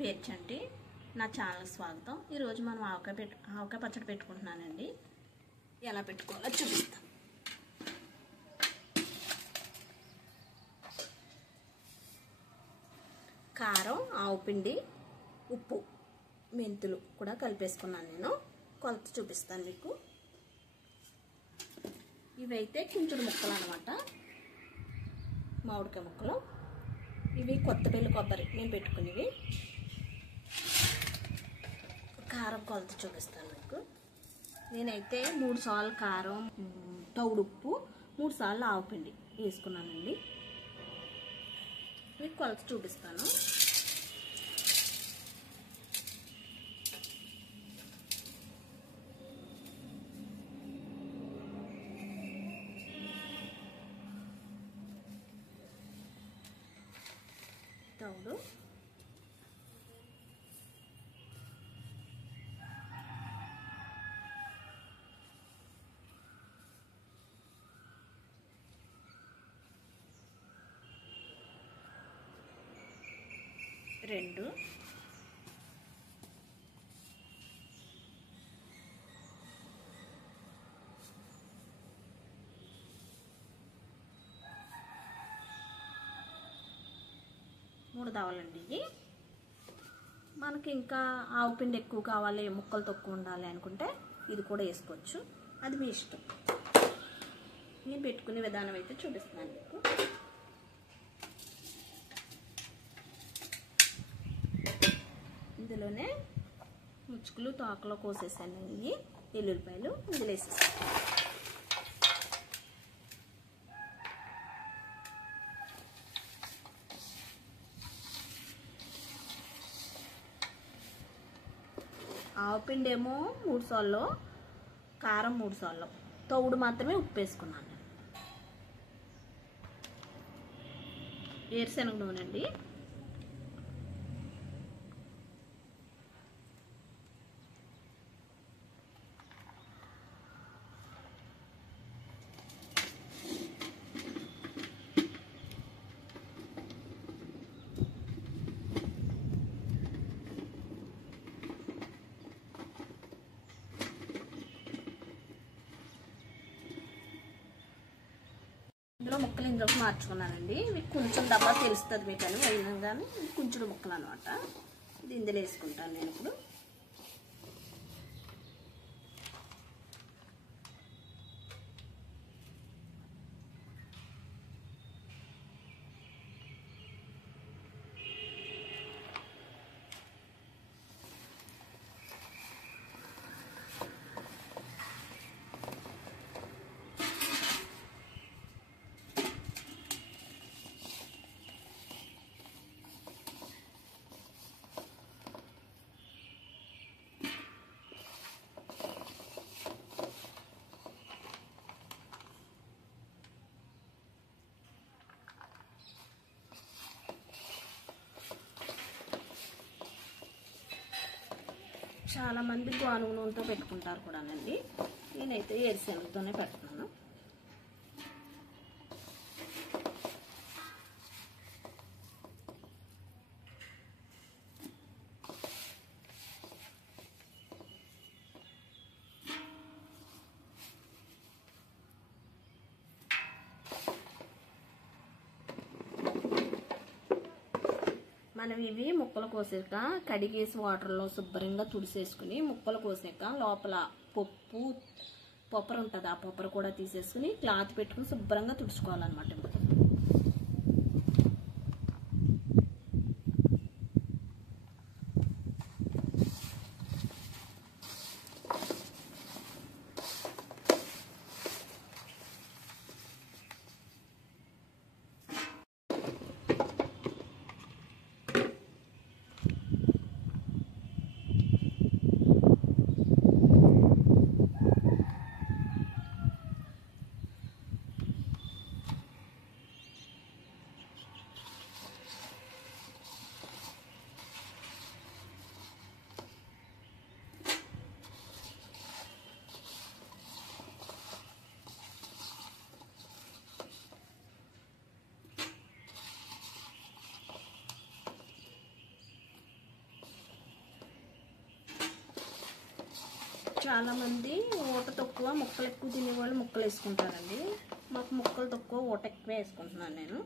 పేర్చండి నా ఛానల్ స్వాగతం। ఈ రోజు మనం ఆవకాయ పచ్చడి పెట్టుకుంటున్నానండి। ఎలా పెట్టుకోవాలో చూపిస్తాను। కారం, ఆవు పిండి, ఉప్పు, మెంతులు కూడా కలిపేసుకున్నాను నేను। కొలత చూపిస్తాను మీకు। ఇవైతే కుంచుడు ముక్కలు అన్నమాట, మామిడికాయ ముక్కలు। ఇవి కొత్తపల్లి కొబ్బరి నేను పెట్టుకునేవి। కారం కొలత చూపిస్తాను మీకు। నేనైతే 3 సార్లు కారం, తౌడు ఉప్పు, 3 సార్లు ఆవు పిండి వేసుకున్నానండి। మీకు కొలత చూపిస్తాను। తౌడు, రెండు, మూడు దవలండి ఇవి। మనకి ఇంకా ఆవు పిండి ఎక్కువ కావాలి, ముక్కలు తక్కువ ఉండాలి అనుకుంటే ఇది కూడా వేసుకోవచ్చు, అది మీ ఇష్టం। నేను పెట్టుకునే విధానం అయితే చూపిస్తున్నాను మీకు। ఇందులోనే ముచ్చుకులు తోకలో కోసేసాను, ఇవి ఎల్లుల్లిపాయలు ఇందులో వేసేసాను। ఆవుపిండి ఏమో 3 సార్లు, కారం 3 సార్లు, తౌడు మాత్రమే ఉప్పు వేసుకున్నాను। వేరుశనగ నూనె అండి, ఇందులో ముక్కలు ఇందులోకి మార్చుకున్నానండి। మీకు కొంచెం డబ్బా తెలుస్తుంది మీకు అని అయినా కానీ కొంచెం ముక్కలు అనమాట। ఇది ఇందులో వేసుకుంటాను నేను ఇప్పుడు। చాలా మంది గానుగ నూనెతో పెట్టుకుంటారు కూడానండి, నేనైతే వేరుశనగతోనే పెడుతున్నాను। మనం ఇవి ముక్కలు కోసాక కడిగేసి వాటర్లో శుభ్రంగా తుడిసేసుకుని ముక్కలు కోసాక లోపల పొప్పర ఉంటుంది, ఆ పొప్పర కూడా తీసేసుకుని క్లాత్ పెట్టుకుని శుభ్రంగా తుడుచుకోవాలన్నమాట। చాలామంది ఊట తక్కువ ముక్కలు ఎక్కువ తినేవాళ్ళు ముక్కలు వేసుకుంటారండి. మాకు ముక్కలు తక్కువ ఊట ఎక్కువ వేసుకుంటున్నాను నేను.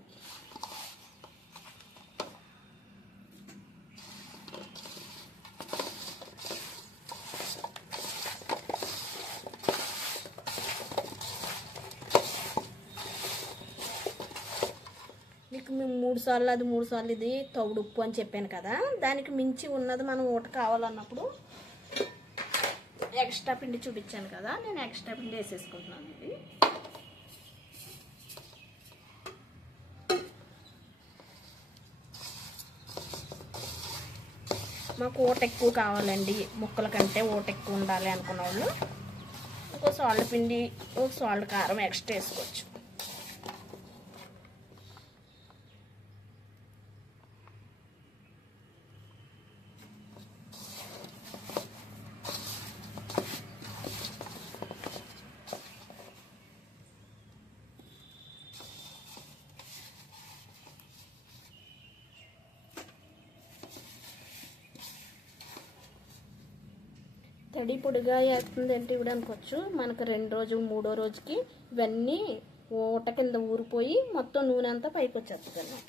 మీకు మేము 3 సార్లు అది 3 సార్లు ఇది తవుడు ఉప్పు అని చెప్పాను కదా, దానికి మించి ఉన్నది మనం ఊట కావాలన్నప్పుడు ఎక్స్ట్రా పిండి చూపించాను కదా, నేను ఎక్స్ట్రా పిండి వేసేసుకుంటున్నాను. ఇది మాకు ఊట ఎక్కువ కావాలండి, ముక్కల కంటే ఊట ఎక్కువ ఉండాలి అనుకున్న వాళ్ళు ఒక సాల్ట్ పిండి ఒక సాల్ట్ కారం ఎక్స్ట్రా వేసుకోవచ్చు. తడి పొడిగా వేస్తుందంటే ఇప్పుడు అనుకోవచ్చు, మనకు 2 రోజు 3వ రోజుకి ఇవన్నీ ఊట కింద ఊరిపోయి మొత్తం నూనె అంతా పైకి వచ్చేస్తుంది అన్నమాట.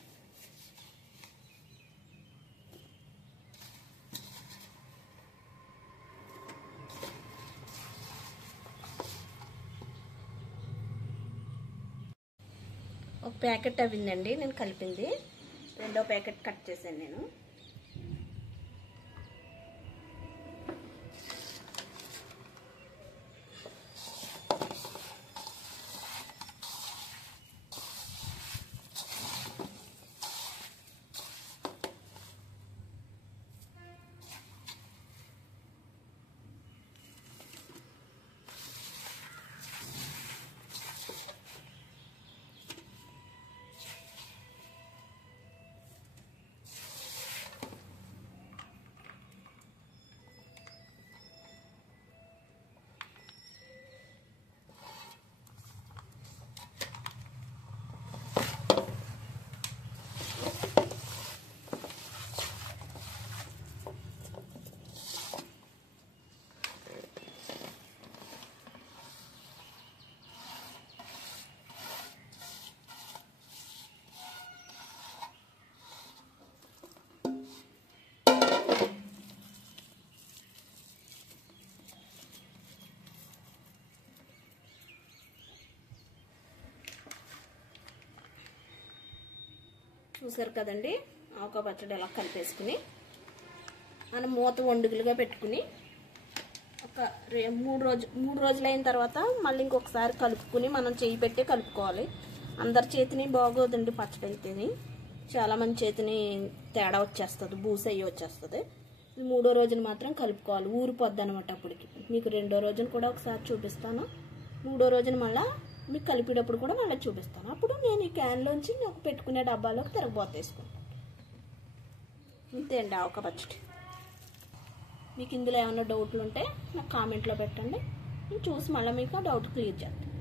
ఒక ప్యాకెట్ అవ్విందండి నేను కలిపింది, 2వ ప్యాకెట్ కట్ చేశాను నేను. చూసారు కదండి, ఆవకాయ పచ్చడి ఎలా కలిపేసుకుని మనం మూత వండుగులుగా పెట్టుకుని ఒక 3 రోజులు అయిన తర్వాత మళ్ళీ ఇంకొకసారి కలుపుకుని మనం చేయి పెట్టి కలుపుకోవాలి. అందరి చేతిని బాగోదండి పచ్చడి అయితేని, చాలామంది చేతిని తేడా వచ్చేస్తుంది, బూసి అయ్యి వచ్చేస్తుంది. 3వ రోజున మాత్రం కలుపుకోవాలి, ఊరిపోద్ది అనమాట. అప్పటికి మీకు 2వ రోజున కూడా ఒకసారి చూపిస్తాను, 3వ రోజున మళ్ళీ మీకు కలిపేటప్పుడు కూడా మళ్ళీ చూపిస్తాను. అప్పుడు నేను ఈ క్యాన్లోంచి నాకు పెట్టుకునే డబ్బాలోకి తిరగబోత వేసుకుంటాను. ఇంతే అండి ఆవకాయ పచ్చడి. మీకు ఇందులో ఏమైనా డౌట్లు ఉంటే నాకు కామెంట్లో పెట్టండి, నేను చూసి మళ్ళీ మీకు ఆ డౌట్ క్లియర్ చేస్తాను.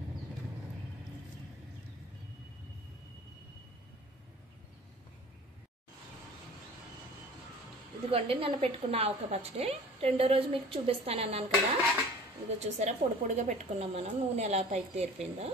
ఇదిగోండి నన్ను పెట్టుకున్న ఆవకాయ పచ్చడి. 2వ రోజు మీకు చూపిస్తాను అన్నాను కదా, ఇదిగో చూసారా పొడి పొడిగా పెట్టుకున్నాం మనం, నూనె ఎలా పైకి తేరిపోయిందో.